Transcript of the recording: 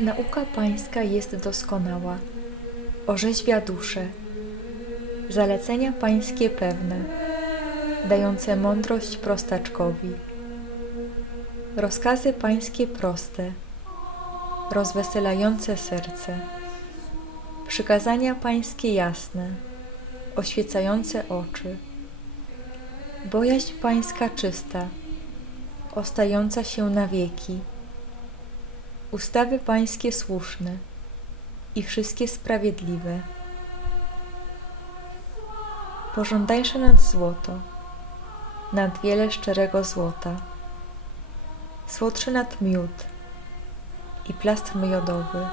Nauka Pańska jest doskonała, orzeźwia duszę. Zalecenia Pańskie pewne, dające mądrość prostaczkowi. Rozkazy Pańskie proste, rozweselające serce. Przykazania Pańskie jasne, oświecające oczy. Bojaźń Pańska czysta, ostająca się na wieki. Ustawy Pańskie słuszne i wszystkie sprawiedliwe. Pożądajsze nad złoto, nad wiele szczerego złota, słodsze nad miód i plastr miodowy.